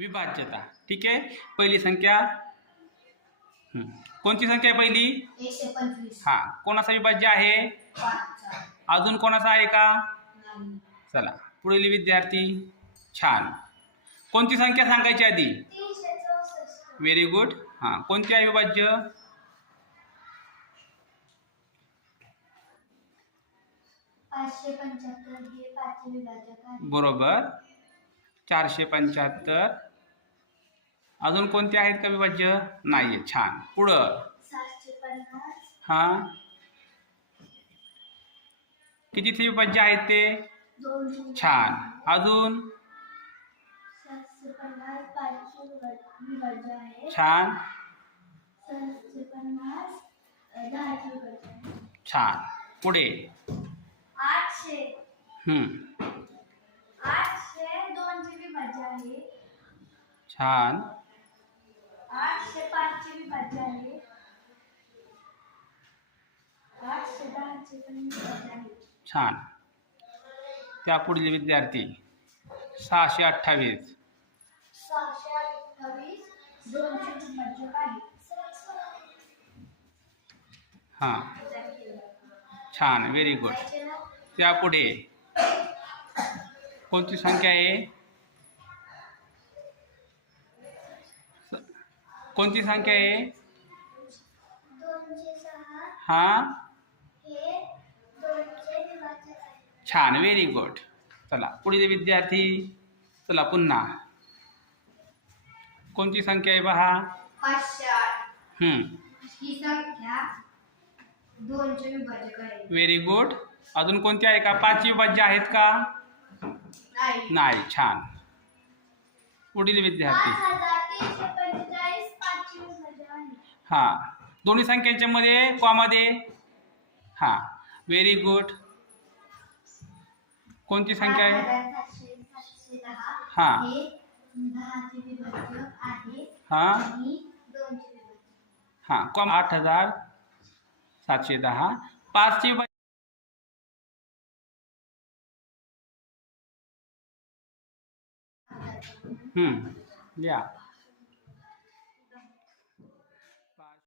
विभाज्यता। ठीक आहे, पहिली संख्या कोणती संख्या आहे पहिली? 125. हा, कोणाचा विभाज्य आहे? 5. अजून कोणाचा आहे का? चला पुढील विद्यार्थी। छान, कोणती संख्या सांगायची आधी? 364. Very good. हा, कोणती आहे विभाज्य? 575 हे 5चे विभाजक आहे। बरोबर, 475। अजून कोणते आहेत का विभाज्य? नाहीये। छान, पुढं 750. हा, कितीचे विभाज्य आहेत ते? 2. छान, अजून 750 5चे विभाज्य आहे। छान, 750 10चे विभाज्य आहे। छान, पुढे 800 हम्म 800 2चे विभाज्य आहे। छान, 800 5चे विभाज्य आहे। 800 10चे पण विभाज्य आहे। छान, त्या पुढील विद्यार्थी 628। 628 2चे विभाजक आहे। हा, छान, व्हेरी गुड। त्या पुढे कोणती संख्या आहे? कोणती संख्या आहे? 206 हा, हे 2चे विभाजक आहे। छान, व्हेरी गुड। चला पुढील विद्यार्थी। चला पुन्हा कोणती संख्या आहे पहा? 508 हम्म ही संख्या 2चे विभाजक आहे। Very good. अजून कोणती आहे का? 5 विभाज्य आहेत का? नाही। छान, पुढील विद्यार्थी। 5345 5चे विभाजक आहे। हा, दोन्ही संख्यांच्या मध्ये कॉमा दे। हा, व्हेरी गुड। कोणती संख्या आहे? 8710 हा, हे 10चे विभाजक आहे हा, आणि 2चे विभाजक। हा, कॉमा 8710 5चे लिहा।